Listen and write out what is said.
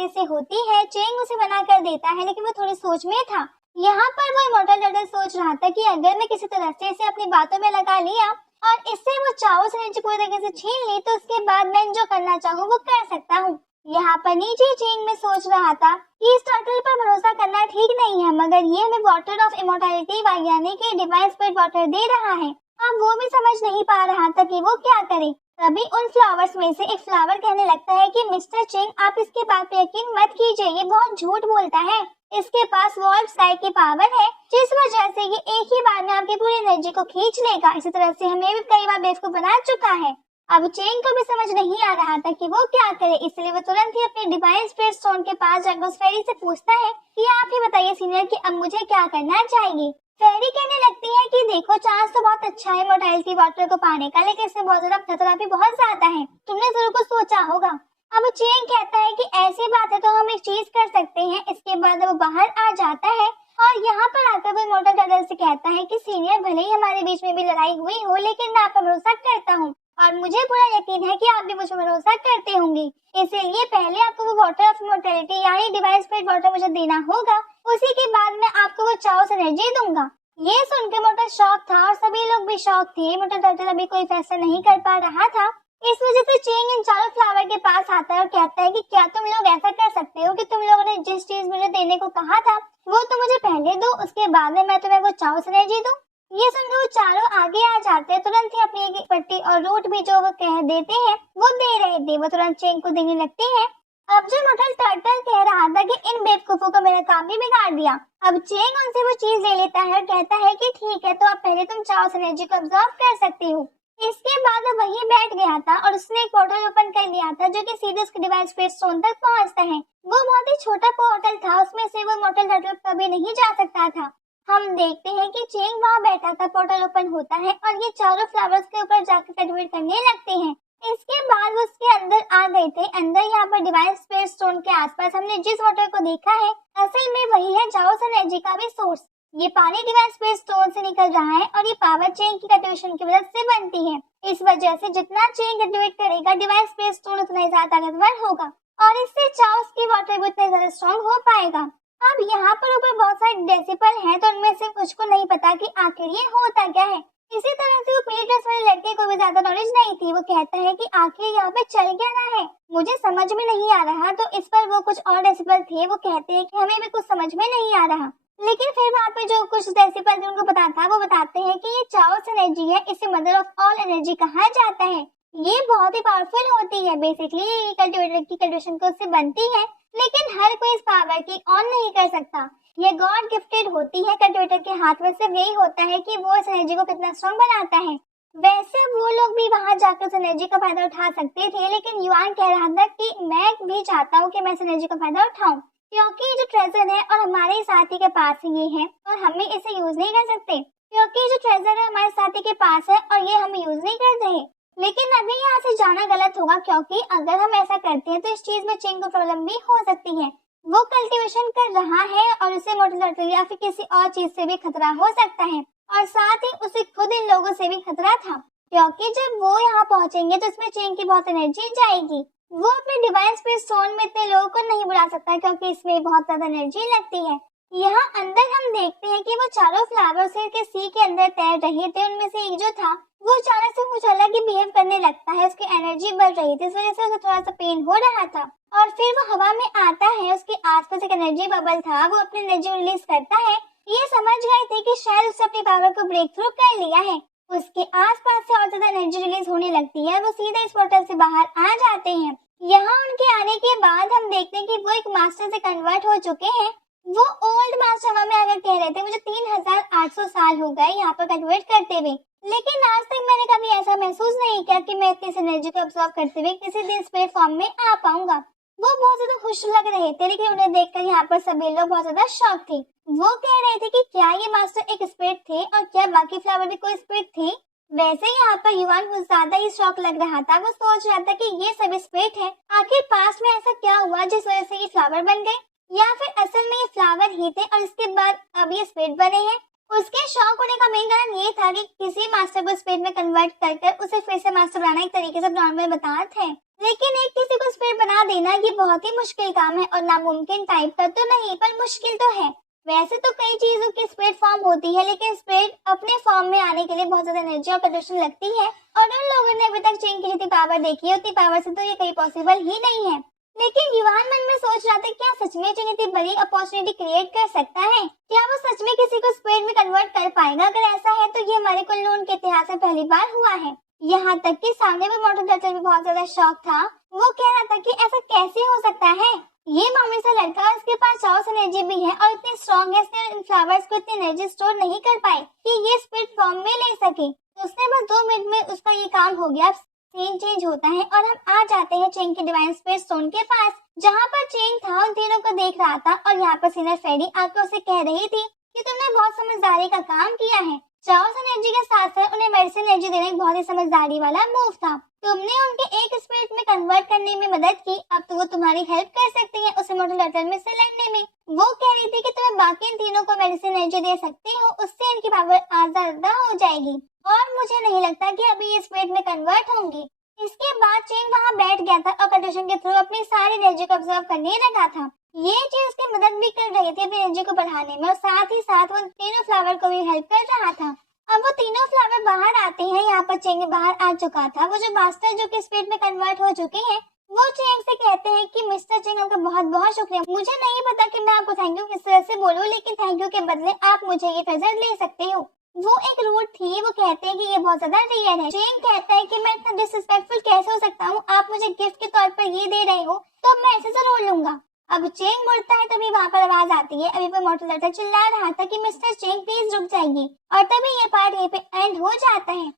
आसानी से होती है। चेंग उसे मना कर देता है लेकिन वो थोड़ी सोच में था। यहाँ पर वो इमॉर्टल टर्टल सोच रहा था कि अगर मैं किसी तरह से इसे अपनी बातों में लगा लिया और इससे वो चाओस एनर्जी पूरी तरीके से छीन ली तो उसके बाद मैं जो करना चाहूँ वो कर सकता हूँ। यहाँ पर नीचे चेंग में सोच रहा था कि इस टर्टल पर भरोसा करना ठीक नहीं है, मगर ये हमें वाटर ऑफ इमॉर्टैलिटी यानी कि डिवाइन स्पिरिट वाटर दे रहा है। अब वो भी समझ नहीं पा रहा था कि वो क्या करे। तभी उन फ्लावर्स में से एक फ्लावर कहने लगता है कि मिस्टर चेंग, आप इसके बात पे यकीन मत कीजिए, ये बहुत झूठ बोलता है। इसके पास वॉल्फ स्काई की पावर है जिस वजह से ये एक ही बार में आपकी पूरी एनर्जी को खींच लेगा। इसी तरह से हमें भी कई बार बेवकूफ बना चुका है। अब चेंग को भी समझ नहीं आ रहा था कि वो क्या करे, इसलिए वो तुरंत ही अपने डिवाइन स्पिरिट स्टोन के पास जाकर उस फेरी से पूछता है कि आप ही बताइए सीनियर कि अब मुझे क्या करना चाहिए। फेरी कहने लगती है कि देखो, चांस तो बहुत अच्छा है मोर्टैलिटी वाटर को पाने का, लेकिन इसमें बहुत ज्यादा खतरा भी बहुत ज्यादा है, तुमने जरूर कुछ सोचा होगा। अब चेंग कहता है कि ऐसी बात है तो हम एक चीज कर सकते हैं। इसके बाद वो बाहर आ जाता है और यहाँ पर आकर वो इमॉर्टल टर्टल से कहता है कि सीनियर, भले ही हमारे बीच में भी लड़ाई हुई हो लेकिन मैं आप पर भरोसा करता हूँ और मुझे पूरा यकीन है कि आप भी मुझ पर भरोसा करते होंगे। इसलिए पहले आपको वो वाटर ऑफ इमॉर्टैलिटी यानी डिवाइन स्पिरिट वाटर मुझे देना होगा, उसी के बाद मैं आपको वो चाओस एनर्जी दूंगा। ये सुनकर मोटर शॉक था और सभी लोग भी शॉक थे। मोटर टर्टल अभी कोई फैसला नहीं कर पा रहा था। इस वजह से चेंग इन चारों फ्लावर के पास आता है और कहता है कि क्या तुम लोग ऐसा कर सकते हो कि तुम लोगों ने जिस चीज मुझे देने को कहा था वो तो मुझे पहले दो, उसके बाद में मैं तुम्हें वो चाओस एनर्जी दूं। ये सुनकर वो चारों आगे आ जाते हैं। तुरंत ही अपनी एक पट्टी और रूट भी जो वो कह देते हैं वो दे रहे थे, वो तुरंत चेंग को देने लगते हैं। अब जो मोटल टर्टल कह रहा था कि इन बेवकूफों को मेरा काम भी बिगाड़ दिया, अब चेंग उनसे वो चीज ले लेता है और कहता है कि ठीक है, तो अब पहले तुम चाओस एनर्जी को अब्सॉर्ब कर सकती हो। इसके बाद वो वहीं बैठ गया था और उसने एक पोर्टल ओपन कर लिया था जो कि सीधे उसके डिवाइन स्पिरिट स्टोन तक पहुंचता है। वो बहुत ही छोटा पोर्टल था, उसमें से वो मोटल टर्टल कभी नहीं जा सकता था। हम देखते हैं कि चेंग वहाँ बैठा था, पोर्टल ओपन होता है और ये चारों फ्लावर्स के ऊपर जाकर कल्टिवेट करने लगते हैं। इसके बाद वो उसके अंदर आ गए थे। अंदर यहाँ पर डिवाइन स्पिरिट स्टोन के आसपास हमने जिस वाटर को देखा है असल में वही है चाओस एनर्जी का भी सोर्स। ये पानी डिवाइन स्पिरिट स्टोन से निकल रहा है और ये पावर चेन की कल्टीवेशन की मदद से बनती है। इस वजह से जितना चेन कल्टीवेट करेगा डिवाइन स्पिरिट स्टोन उतना ही ज्यादा ताकतवर होगा और इससे चाओस की वाटर भी उतना ज्यादा स्ट्रॉन्ग हो पाएगा। अब यहाँ पर ऊपर बहुत सारे डेसिबल हैं तो उनमें से कुछ को नहीं पता कि आखिर ये होता क्या है। इसी तरह से वो पीली ड्रेस वाले लड़के को भी ज्यादा नॉलेज नहीं थी। वो कहता है कि आखिर यहाँ पे चल क्या रहा है, मुझे समझ में नहीं आ रहा। तो इस पर वो कुछ और डेसिबल थे, वो कहते हैं कि हमें भी कुछ समझ में नहीं आ रहा। लेकिन फिर वहाँ पे जो कुछ डेसिबल उनको पता था वो बताते हैं कि ये चाओस एनर्जी है, इसे मदर ऑफ ऑल एनर्जी कहा जाता है। ये बहुत ही पावरफुल होती है। बेसिकली ये कल्टिवेटर की कल्टीवेशन को उससे बनती है, लेकिन हर कोई इस पावर की ऑन नहीं कर सकता। ये गॉड गिफ्टेड होती है। कल्टिवेटर के हाथ में सिर्फ यही होता है कि वो इस एनर्जी को कितना स्ट्रॉन्ग बनाता है। वैसे वो लोग भी वहां जाकर उस एनर्जी का फायदा उठा सकते थे, लेकिन युआन कह रहा था कि मैं भी चाहता हूँ कि मैं इस एनर्जी का फायदा उठाऊं, क्योंकि ये जो ट्रेजर है और हमारे साथी के पास ही ये है और हमें इसे यूज नहीं कर सकते, क्योंकि जो ट्रेजर है हमारे साथी के पास है और ये हम यूज नहीं कर रहे। लेकिन अभी यहाँ से जाना गलत होगा, क्योंकि अगर हम ऐसा करते हैं तो इस चीज में चेंग को प्रॉब्लम भी हो सकती है। वो कल्टीवेशन कर रहा है और उसे मोटल या फिर किसी और चीज से भी खतरा हो सकता है और साथ ही उसे खुद इन लोगों से भी खतरा था, क्योंकि जब वो यहाँ पहुंचेंगे तो इसमें चेंग की बहुत एनर्जी जाएगी। वो अपने डिवाइन स्पिरिट स्टोन में इतने लोगों को नहीं बुला सकता क्योंकि इसमें बहुत ज्यादा एनर्जी लगती है। यहाँ अंदर हम देखते हैं कि वो चारों फ्लावर्स के सी के अंदर तैर रहे थे। उनमें से एक जो था वो अचानक से कुछ अलग ही बिहेव करने लगता है, उसकी एनर्जी बढ़ रही थी, इस वजह से उसे थोड़ा सा पेन हो रहा था और फिर वो हवा में आता है। उसके आसपास एक एनर्जी बबल था, वो अपनी एनर्जी रिलीज करता है। ये समझ गए थे कि शायद उसने अपनी पावर को ब्रेक थ्रू कर लिया है। उसके आसपास से और ज्यादा एनर्जी रिलीज होने लगती है। वो सीधा इस पोर्टल से बाहर आ जाते हैं। यहाँ उनके आने के बाद हम देखते हैं कि वो एक मास्टर से कन्वर्ट हो चुके हैं। वो ओल्ड मास्टर हवा में आकर कह रहे थे मुझे 3800 साल हो गए यहाँ पर कन्वर्ट करते हुए, लेकिन आज तक मैंने कभी ऐसा महसूस नहीं किया कि मैं इस एनर्जी को अब्सॉर्ब करते हुए किसी दिन स्पिरिट फॉर्म में आ पाऊंगा। वो बहुत ज्यादा खुश लग रहे थे, लेकिन उन्हें देखकर यहाँ पर सभी लोग बहुत ज्यादा शॉक थे। वो कह रहे थे कि क्या ये मास्टर एक स्पिरिट थे और क्या बाकी फ्लावर भी कोई स्पिरिट थे। वैसे यहाँ पर युवान कुछ ज्यादा ही शॉक लग रहा था। वो सोच रहा था कि ये सब स्पिरिट है, आखिर पास्ट में ऐसा क्या हुआ जिस वजह से ये फ्लावर बन गए, या फिर असल में ये फ्लावर ही थे और इसके बाद अब ये स्पिरिट बने हैं। उसके शौक होने का मेन कारण ये था कि किसी मास्टर को स्पिरिट में कन्वर्ट कर उसे फिर से मास्टर बनाना एक तरीके से नॉर्मल बताते हैं। लेकिन एक किसी को स्प्रेड बना देना ये बहुत ही मुश्किल काम है और नामुमकिन टाइप का तो नहीं, पर मुश्किल तो है। वैसे तो कई चीजों की स्प्रेड फॉर्म होती है, लेकिन स्प्रेड अपने फॉर्म में आने के लिए बहुत ज्यादा एनर्जी और कंडीशन लगती है, और उन लोगों ने अभी तक चेंग की जितनी पावर देखी है उतनी पावर से तो ये कहीं पॉसिबल ही नहीं है। लेकिन युवान मन में सोच रहा था, क्या सच में चेंग इतनी बड़ी अपॉर्चुनिटी क्रिएट कर सकता है? क्या वो सच में किसी को स्प्रेड में कन्वर्ट कर पाएगा? अगर ऐसा है तो ये हमारे कुल्लून के इतिहास में पहली बार हुआ है। यहाँ तक कि सामने में मॉडर्न टर्टल भी बहुत ज्यादा शॉक था। वो कह रहा था कि ऐसा कैसे हो सकता है, ये मामूली सा लड़का और इसके पास चाओस एनर्जी भी है और इतनी स्ट्रॉन्ग है, इसने इन फ्लावर्स को इतनी एनर्जी स्टोर नहीं कर पाए कि ये स्पिरिट फॉर्म में ले सके। तो उसने बस 2 मिनट में उसका ये काम हो गया। सीन चेंज होता है और हम आ जाते हैं चेंग के डिवाइन स्पिरिट स्टोन के पास, जहाँ पर चेंग था उन तीनों को देख रहा था, और यहाँ पर सीनियर फेडी आकर उसे कह रही थी कि तुमने बहुत समझदारी का काम किया है। चाओस एनर्जी के साथ साथ उन्हें मेडिसिन एनर्जी देना एक बहुत ही समझदारी वाला मूव था। तुमने उनके एक स्पिरिट में कन्वर्ट करने में मदद की, अब तो वो तुम्हारी हेल्प कर सकती है उस इमॉर्टल टर्टल में से लड़ने में। वो कह रही थी कि तुम्हें बाकी इन तीनों को मेडिसिन एनर्जी दे सकती हो, उससे इनकी पावर ज्यादा हो जाएगी, और मुझे नहीं लगता कि अभी ये स्पिरिट में कन्वर्ट होंगी। इसके बाद चेंग वहाँ बैठ गया था और कंडीशन के थ्रू अपनी सारी एनर्जी को ऑब्जर्व करने लगा था। ये चीज उसकी मदद भी कर रही थी अपनी एनर्जी को बढ़ाने में, और साथ ही साथ वो तीनों फ्लावर को भी हेल्प कर रहा था। अब वो तीनों फ्लावर बाहर आते हैं। यहाँ पर चेंग बाहर आ चुका था। वो जो मास्टर जो कि स्पिरिट में कन्वर्ट हो चुके हैं, वो चेंग से कहते हैं कि मिस्टर चेंग आपका बहुत बहुत शुक्रिया। मुझे नहीं पता कि मैं आपको थैंक यू किस तरह से बोलूं, लेकिन थैंक यू के बदले आप मुझे ये ट्रेजर ले सकते हो। वो एक रूट थी। वो कहते हैं कि ये बहुत ज्यादा रेयर है। चेंग कहता है कि मैं इतना डिसरिस्पेक्टफुल कैसे हो सकता हूँ, आप मुझे गिफ्ट के तौर पर ये दे रहे हो तो मैं ऐसे जरूर लूंगा। अब चेंग मुड़ता है, तभी वहाँ पर आवाज आती है। अभी पर मॉर्टल टर्टल चिल्ला रहा था कि मिस्टर चेंग प्लीज रुक जाइए, और तभी ये पार्ट यहीं पे एंड हो जाता है।